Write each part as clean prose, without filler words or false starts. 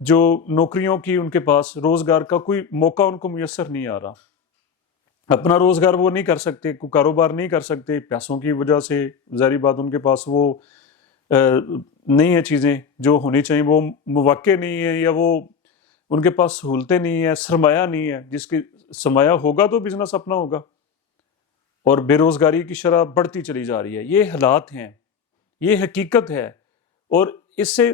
جو نوکریوں کی ان کے پاس روزگار کا کوئی موقع ان کو میسر نہیں آ رہا، اپنا روزگار وہ نہیں کر سکتے، کوئی کاروبار نہیں کر سکتے پیسوں کی وجہ سے، ظاہری بات ان کے پاس وہ نہیں ہے چیزیں جو ہونی چاہیے، وہ مواقع نہیں ہے، یا وہ ان کے پاس سہولتیں نہیں ہے، سرمایہ نہیں ہے، جس کی سرمایہ ہوگا تو بزنس اپنا ہوگا، اور بے روزگاری کی شرح بڑھتی چلی جا رہی ہے۔ یہ حالات ہیں، یہ حقیقت ہے، اور اس سے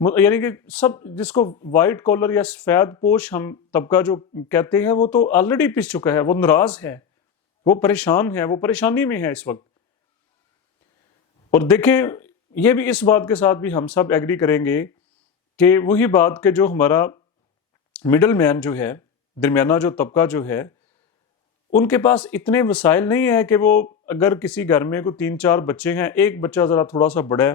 یعنی کہ سب جس کو وائٹ کالر یا سفید پوش ہم طبقہ جو کہتے ہیں وہ تو آلریڈی پس چکا ہے، وہ ناراض ہے، وہ پریشان ہے، وہ پریشانی میں ہے اس وقت۔ اور دیکھیں یہ بھی اس بات کے ساتھ بھی ہم سب ایگری کریں گے کہ وہی بات کہ جو ہمارا مڈل مین جو ہے، درمیانہ جو طبقہ جو ہے، ان کے پاس اتنے وسائل نہیں ہے کہ وہ اگر کسی گھر میں کوئی 3-4 بچے ہیں، ایک بچہ ذرا تھوڑا سا بڑا ہے،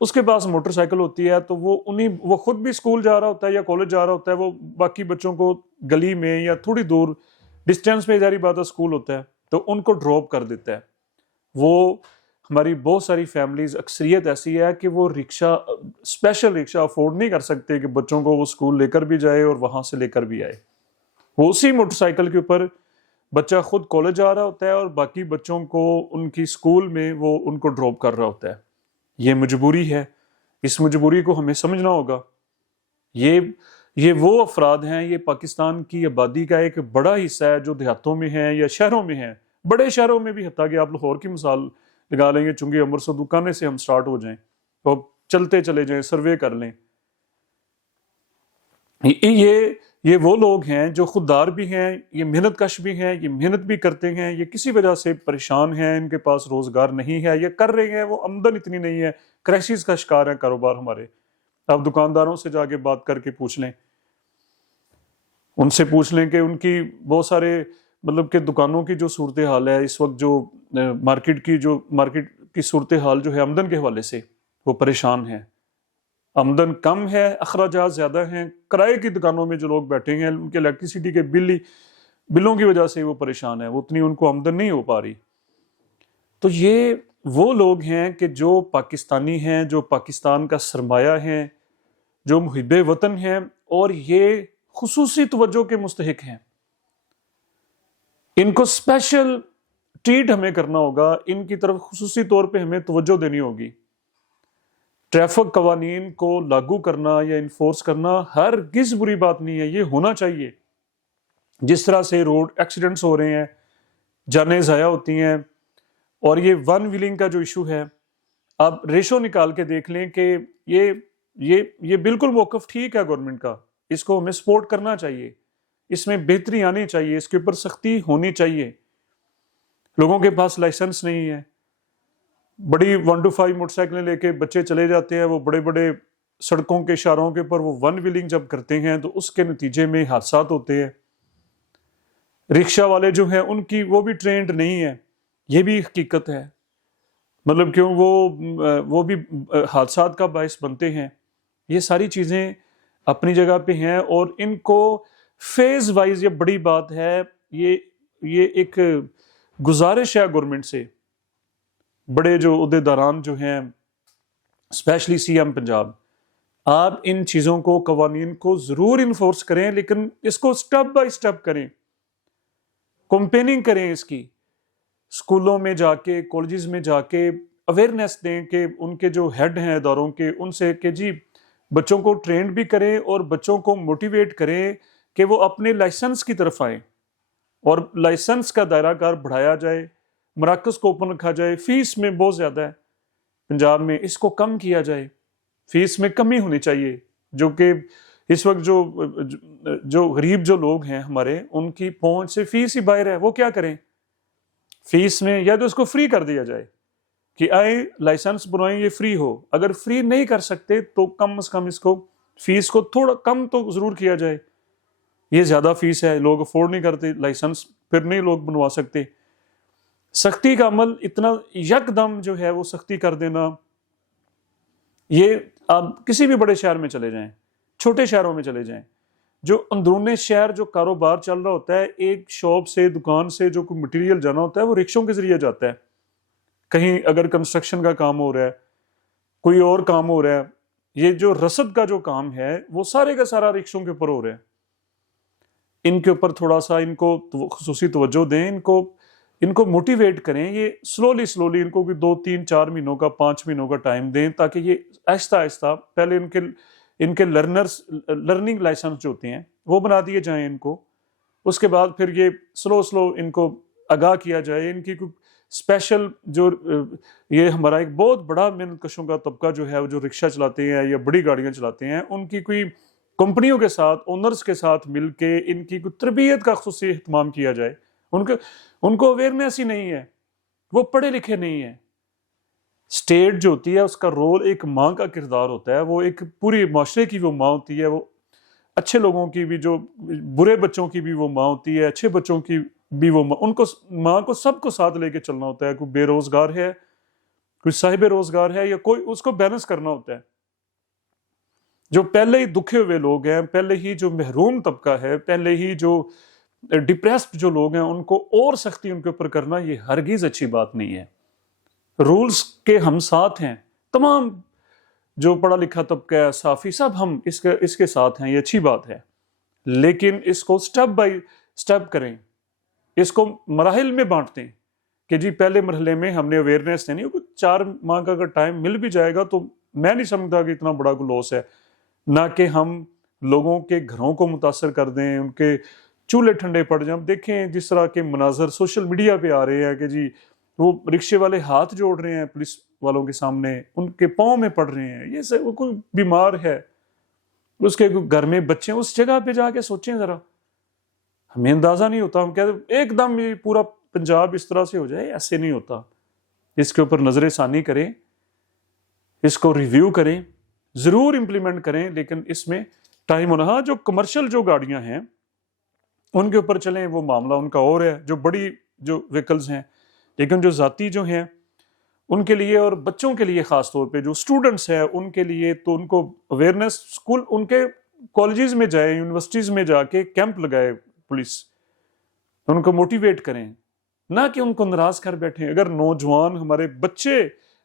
اس کے پاس موٹر سائیکل ہوتی ہے تو وہ خود بھی اسکول جا رہا ہوتا ہے یا کالج جا رہا ہوتا ہے، وہ باقی بچوں کو گلی میں یا تھوڑی دور ڈسٹینس پہ ظاہری بات ہے اسکول ہوتا ہے تو ان کو ڈراپ کر دیتا ہے۔ وہ ہماری بہت ساری فیملیز اکثریت ایسی ہے کہ وہ رکشہ، اسپیشل رکشہ افورڈ نہیں کر سکتے کہ بچوں کو وہ اسکول لے کر بھی جائے اور وہاں سے لے کر بھی آئے۔ وہ اسی موٹر سائیکل کے اوپر بچہ خود کالج جا رہا ہوتا ہے اور باقی بچوں کو ان کی اسکول میں وہ ان کو ڈراپ کر رہا ہوتا ہے۔ یہ مجبوری ہے، اس مجبوری کو ہمیں سمجھنا ہوگا۔ یہ وہ افراد ہیں، یہ پاکستان کی آبادی کا ایک بڑا حصہ ہے جو دیہاتوں میں ہیں یا شہروں میں ہیں، بڑے شہروں میں بھی، حتیٰ کہ آپ لاہور کی مثال لگا لیں گے، چونکہ عمر صدوقانے سے ہم سٹارٹ ہو جائیں اور چلتے چلے جائیں، سروے کر لیں۔ یہ وہ لوگ ہیں جو خوددار بھی ہیں، یہ محنت کش بھی ہیں، یہ محنت بھی کرتے ہیں، یہ کسی وجہ سے پریشان ہیں، ان کے پاس روزگار نہیں ہے، یہ کر رہے ہیں، وہ آمدن اتنی نہیں ہے، کرائسس کا شکار ہے کاروبار ہمارے۔ آپ دکانداروں سے جا کے بات کر کے پوچھ لیں، ان سے پوچھ لیں کہ ان کی بہت سارے مطلب کہ دکانوں کی جو صورتحال ہے اس وقت، جو مارکیٹ کی صورتحال جو ہے آمدن کے حوالے سے، وہ پریشان ہیں۔ آمدن کم ہے، اخراجات زیادہ ہیں، کرائے کی دکانوں میں جو لوگ بیٹھے ہیں ان کے الیکٹریسٹی کے بلوں کی وجہ سے وہ پریشان ہیں، وہ اتنی ان کو آمدن نہیں ہو پا رہی۔ تو یہ وہ لوگ ہیں کہ جو پاکستانی ہیں، جو پاکستان کا سرمایہ ہیں، جو محب وطن ہیں، اور یہ خصوصی توجہ کے مستحق ہیں۔ ان کو اسپیشل ٹریٹ ہمیں کرنا ہوگا، ان کی طرف خصوصی طور پہ ہمیں توجہ دینی ہوگی۔ ٹریفک قوانین کو لاگو کرنا یا انفورس کرنا ہرگز بری بات نہیں ہے، یہ ہونا چاہیے۔ جس طرح سے روڈ ایکسیڈنٹس ہو رہے ہیں، جانیں ضائع ہوتی ہیں، اور یہ ون ویلنگ کا جو ایشو ہے، آپ ریشو نکال کے دیکھ لیں کہ یہ بالکل موقف ٹھیک ہے گورنمنٹ کا، اس کو ہمیں سپورٹ کرنا چاہیے، اس میں بہتری آنی چاہیے، اس کے اوپر سختی ہونی چاہیے۔ لوگوں کے پاس لائسنس نہیں ہے، بڑی 1-5 موٹر سائیکلیں لے کے بچے چلے جاتے ہیں، وہ بڑے بڑے سڑکوں کے اشاروں کے اوپر وہ ون ویلنگ جب کرتے ہیں تو اس کے نتیجے میں حادثات ہوتے ہیں۔ رکشہ والے جو ہیں ان کی وہ بھی ٹرینڈ نہیں ہے، یہ بھی حقیقت ہے، مطلب کیوں وہ بھی حادثات کا باعث بنتے ہیں۔ یہ ساری چیزیں اپنی جگہ پہ ہیں، اور ان کو فیز وائز، یہ بڑی بات ہے، یہ ایک گزارش ہے گورنمنٹ سے، بڑے جو عہدیداران جو ہیں، اسپیشلی سی ایم پنجاب، آپ ان چیزوں کو، قوانین کو ضرور انفورس کریں، لیکن اس کو سٹیپ بائی سٹیپ کریں، کمپیننگ کریں اس کی، اسکولوں میں جا کے، کالجز میں جا کے اویئرنیس دیں کہ ان کے جو ہیڈ ہیں اداروں کے، ان سے کہ جی بچوں کو ٹرینڈ بھی کریں اور بچوں کو موٹیویٹ کریں کہ وہ اپنے لائسنس کی طرف آئیں، اور لائسنس کا دائرہ کار بڑھایا جائے، مراکز کو اوپن رکھا جائے۔ فیس میں بہت زیادہ ہے پنجاب میں، اس کو کم کیا جائے، فیس میں کمی ہونی چاہیے، جو کہ اس وقت جو غریب جو لوگ ہیں ہمارے، ان کی پہنچ سے فیس ہی باہر ہے، وہ کیا کریں؟ فیس میں یا تو اس کو فری کر دیا جائے کہ آئیں لائسنس بنوائیں، یہ فری ہو۔ اگر فری نہیں کر سکتے تو کم از کم اس کو فیس کو تھوڑا کم تو ضرور کیا جائے۔ یہ زیادہ فیس ہے، لوگ افورڈ نہیں کرتے، لائسنس پھر نہیں لوگ بنوا سکتے۔ سختی کا عمل اتنا یک دم جو ہے وہ سختی کر دینا، یہ آپ کسی بھی بڑے شہر میں چلے جائیں، چھوٹے شہروں میں چلے جائیں، جو اندرون شہر جو کاروبار چل رہا ہوتا ہے، ایک شاپ سے، دکان سے جو کوئی مٹیریل جانا ہوتا ہے وہ رکشوں کے ذریعے جاتا ہے۔ کہیں اگر کنسٹرکشن کا کام ہو رہا ہے، کوئی اور کام ہو رہا ہے، یہ جو رسد کا جو کام ہے وہ سارے کا سارا رکشوں کے اوپر ہو رہا ہے. ان کے اوپر تھوڑا سا ان کو خصوصی توجہ دیں، ان کو موٹیویٹ کریں. یہ سلولی ان کو 2-3-4 مہینوں کا 5 مہینوں کا ٹائم دیں تاکہ یہ آہستہ آہستہ پہلے ان کے لرننگ لائسنس جو ہوتے ہیں وہ بنا دیے جائیں ان کو. اس کے بعد پھر یہ سلو ان کو آگاہ کیا جائے. ان کی کوئی اسپیشل جو یہ ہمارا ایک بہت بڑا محنت کشوں کا طبقہ جو ہے وہ جو رکشہ چلاتے ہیں یا بڑی گاڑیاں چلاتے ہیں، ان کی کوئی کمپنیوں کے ساتھ اونرز کے ساتھ مل کے ان کی کوئی تربیت کا خصوصی اہتمام کیا جائے. ان کو اویئرنیس ہی نہیں ہے، وہ پڑھے لکھے نہیں ہیں. اسٹیٹ جو ہوتی ہے اس کا رول ایک ماں کا کردار ہوتا ہے، وہ ایک پوری معاشرے کی وہ ماں ہوتی ہے. وہ اچھے لوگوں کی بھی، جو برے بچوں کی بھی وہ ماں ہوتی ہے، اچھے بچوں کی بھی وہ ماں. ان کو ماں کو سب کو ساتھ لے کے چلنا ہوتا ہے. کوئی بے روزگار ہے، کوئی صاحب روزگار ہے، یا کوئی اس کو بیلنس کرنا ہوتا ہے. جو پہلے ہی دکھے ہوئے لوگ ہیں، پہلے ہی جو محروم طبقہ ہے، پہلے ہی جو ڈپریسڈ جو لوگ ہیں، ان کو اور سختی ان کے اوپر کرنا یہ ہرگز اچھی بات نہیں ہے. رولز کے ہم ساتھ ہیں، تمام جو پڑھا لکھا طبقہ ہے، صافی، سب ہم اس کے ساتھ ہیں، یہ اچھی بات ہے. لیکن اس کو سٹیپ بائی سٹیپ کریں، اس کو مراحل میں بانٹتے ہیں کہ جی پہلے مرحلے میں ہم نے اویئرنیس دینی. 4 ماہ کا اگر ٹائم مل بھی جائے گا تو میں نہیں سمجھتا کہ اتنا بڑا کوئی لاس ہے. نہ کہ ہم لوگوں کے گھروں کو متاثر کر دیں، ان کے چولہے ٹھنڈے پڑ جائیں. دیکھیں جس طرح کے مناظر سوشل میڈیا پہ آ رہے ہیں کہ جی وہ رکشے والے ہاتھ جوڑ رہے ہیں پولیس والوں کے سامنے، ان کے پاؤں میں پڑ رہے ہیں. یہ وہ کوئی بیمار ہے، اس کے گھر میں بچے ہیں، اس جگہ پہ جا کے سوچیں ذرا. ہمیں اندازہ نہیں ہوتا، ہم کہتے ہیں ایک دم یہ پورا پنجاب اس طرح سے ہو جائے، ایسے نہیں ہوتا. اس کے اوپر نظر ثانی کریں، اس کو ریویو کریں، ضرور امپلیمنٹ کریں، لیکن اس میں ٹائم ہونا. ہاں جو کمرشل جو گاڑیاں ہیں ان کے اوپر چلیں، وہ معاملہ ان کا اور ہے، جو بڑی جو وہیکلز ہیں. لیکن جو ذاتی جو ہیں ان کے لیے، اور بچوں کے لیے خاص طور پہ جو اسٹوڈنٹس ہیں ان کے لیے، تو ان کو اویئرنیس اسکول، ان کے کالجز میں جائیں، یونیورسٹیز میں جا کے کیمپ لگائے پولیس، ان کو موٹیویٹ کریں، نہ کہ ان کو ناراض کر بیٹھیں. اگر نوجوان، ہمارے بچے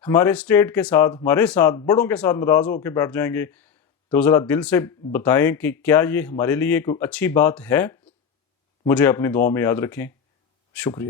ہمارے اسٹیٹ کے ساتھ، ہمارے ساتھ، بڑوں کے ساتھ ناراض ہو کے بیٹھ جائیں گے تو ذرا دل سے بتائیں کہ کیا یہ ہمارے لیے کوئی اچھی بات ہے. مجھے اپنی دعاؤں میں یاد رکھیں. شکریہ.